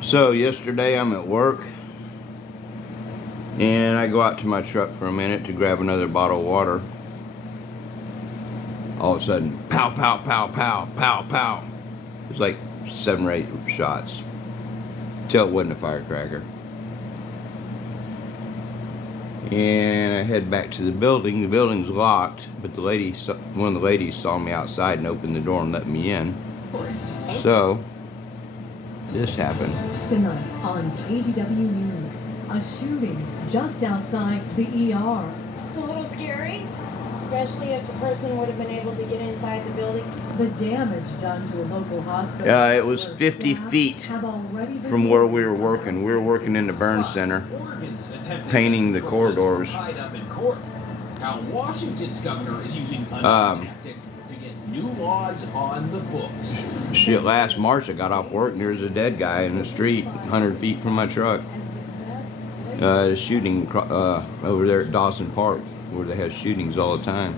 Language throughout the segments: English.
So yesterday I'm at work and I go out to my truck for a minute to grab another bottle of water. All of a sudden, pow, pow, pow, pow, pow, pow. It's like 7 or 8 shots. Till it wasn't a firecracker. And I head back to the building. The building's locked, but one of the ladies saw me outside and opened the door and let me in. So this happened. Tonight on KGW News, a shooting just outside the ER. It's a little scary, especially if the person would have been able to get inside the building. The damage done to a local hospital. Yeah, it was 50 feet from where we were working. We were working in the burn center, painting the corridors. How Washington's governor is using another tactic to get new laws on the books. Shit, last March I got off work and there's a dead guy in the street 100 feet from my truck. Shooting over there at Dawson Park, where they have shootings all the time.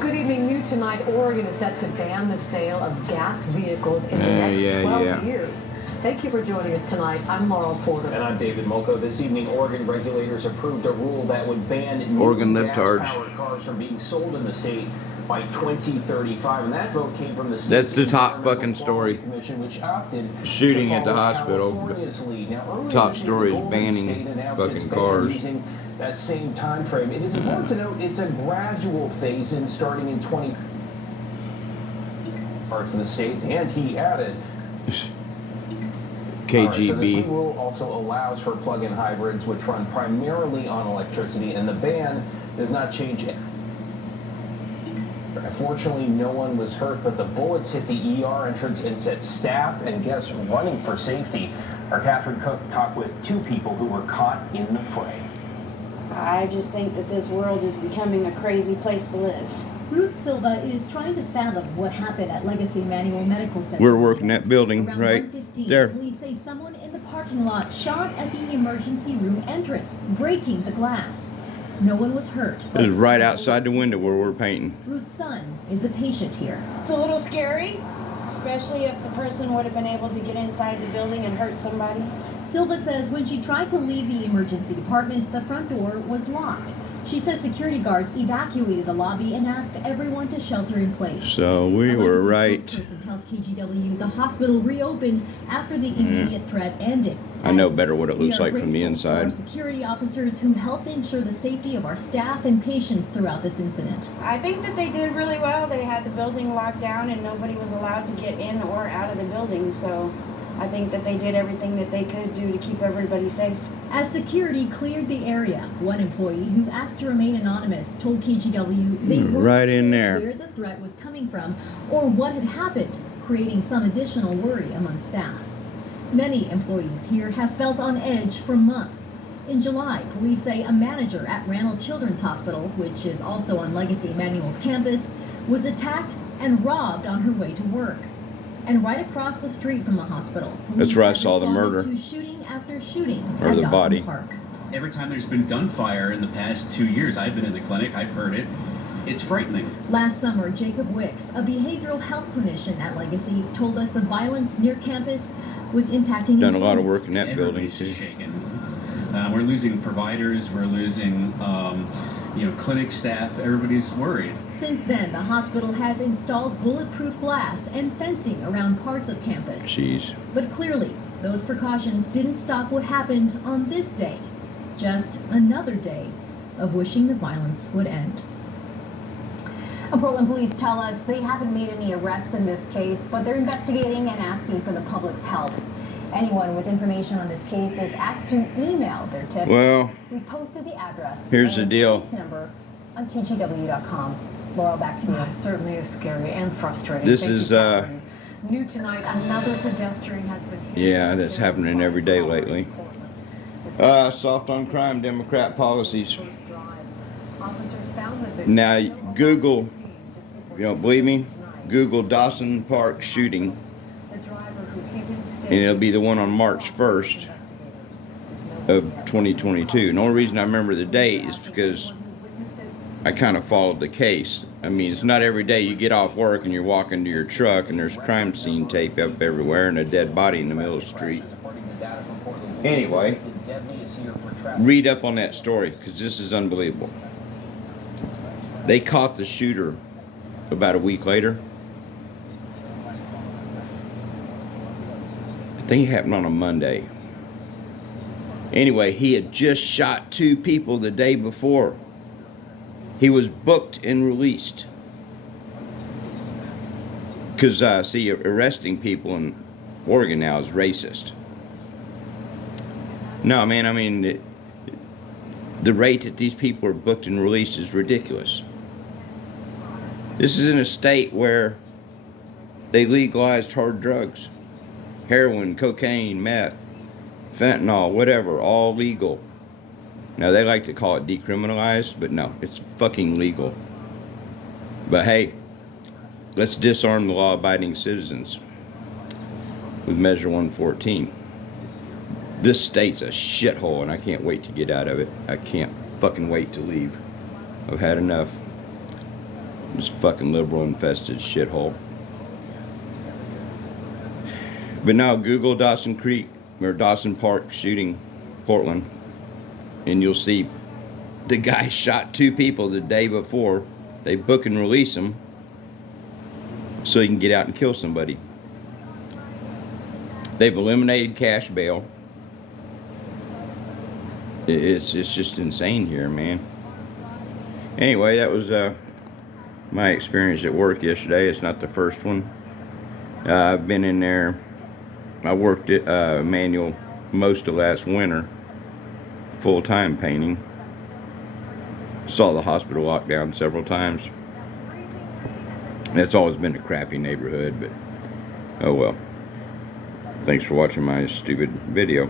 Good evening. New tonight, Oregon is set to ban the sale of gas vehicles in the next 12 years. Thank you for joining us tonight. I'm Laurel Porter. And I'm David Molko. This evening, Oregon regulators approved a rule that would ban new gas-powered cars from being sold in the state by 2035. And that vote came from the state. That's the top fucking story. Commission, which opted shooting at the hospital. Top story is banning fucking cars. That same time frame. It is important to note it's a gradual phase-in starting in 20 parts of the state. And he added, KGB. Right, so this rule also allows for plug-in hybrids which run primarily on electricity, and the ban does not change. Fortunately, no one was hurt, but the bullets hit the ER entrance and set staff and guests running for safety. Our Catherine Cook talked with 2 people who were caught in the fray. I just think that this world is becoming a crazy place to live. Ruth Silva is trying to fathom what happened at Legacy Manual Medical Center. We're working that building right there. Police say someone in the parking lot shot at the emergency room entrance, breaking the glass. No one was hurt. It was right outside the window where we're painting. Ruth's son is a patient here. It's a little scary, especially if the person would have been able to get inside the building and hurt somebody. Silva says when she tried to leave the emergency department, the front door was locked. She says security guards evacuated the lobby and asked everyone to shelter in place. So we were right. The spokesperson tells KGW the hospital reopened after the immediate threat ended. I know better what it looks like from the inside. Our security officers who helped ensure the safety of our staff and patients throughout this incident. I think that they did really well. They had the building locked down and nobody was allowed to get in or out of the building. So I think that they did everything that they could do to keep everybody safe. As security cleared the area, one employee who asked to remain anonymous told KGW they weren't right in there where the threat was coming from or what had happened, creating some additional worry among staff. Many employees here have felt on edge for months. In July, police say a manager at Randall Children's Hospital, which is also on Legacy Manual's campus, was attacked and robbed on her way to work. And right across the street from the hospital, that's where I saw the murder. To shooting after shooting or the Dawson body. Park. Every time there's been gunfire in the past 2 years, I've been in the clinic, I've heard it. It's frightening. Last summer, Jacob Wicks, a behavioral health clinician at Legacy, told us the violence near campus was impacting. Done a lot of work in that building too. Shaken. We're losing providers. We're losing, clinic staff. Everybody's worried. Since then, the hospital has installed bulletproof glass and fencing around parts of campus. Jeez. But clearly, those precautions didn't stop what happened on this day. Just another day of wishing the violence would end. Portland police tell us they haven't made any arrests in this case, but they're investigating and asking for the public's help. Anyone with information on this case is asked to email their tips. Well, we posted the address. Here's the deal. Case number on KGW.com. Laurel, back to you. It certainly is scary and frustrating. This is new tonight. Another pedestrian has been hit. Yeah, that's happening every day lately. Soft on crime, Democrat policies. Now, Google, you don't believe me? Google Dawson Park shooting, and it'll be the one on March 1st of 2022. And the only reason I remember the date is because I kind of followed the case. I mean, it's not every day you get off work and you're walking to your truck and there's crime scene tape up everywhere and a dead body in the middle of the street. Anyway, read up on that story because this is unbelievable. They caught the shooter about a week later. I think it happened on a Monday. Anyway, he had just shot 2 people the day before. He was booked and released. Because, see, arresting people in Oregon now is racist. No, man, I mean, the rate that these people are booked and released is ridiculous. This is in a state where they legalized hard drugs. Heroin, cocaine, meth, fentanyl, whatever, all legal. Now, they like to call it decriminalized, but no, it's fucking legal. But hey, let's disarm the law-abiding citizens with Measure 114. This state's a shithole, and I can't wait to get out of it. I can't fucking wait to leave. I've had enough. This fucking liberal-infested shithole. But now, Google Dawson Creek, or Dawson Park shooting, Portland, and you'll see the guy shot 2 people the day before. They book and release him so he can get out and kill somebody. They've eliminated cash bail. It's just insane here, man. Anyway, that was my experience at work yesterday. It's not the first one. I've been in there. I worked at manual most of last winter, full-time painting. Saw the hospital locked down several times. It's always been a crappy neighborhood, but oh well. Thanks for watching my stupid video.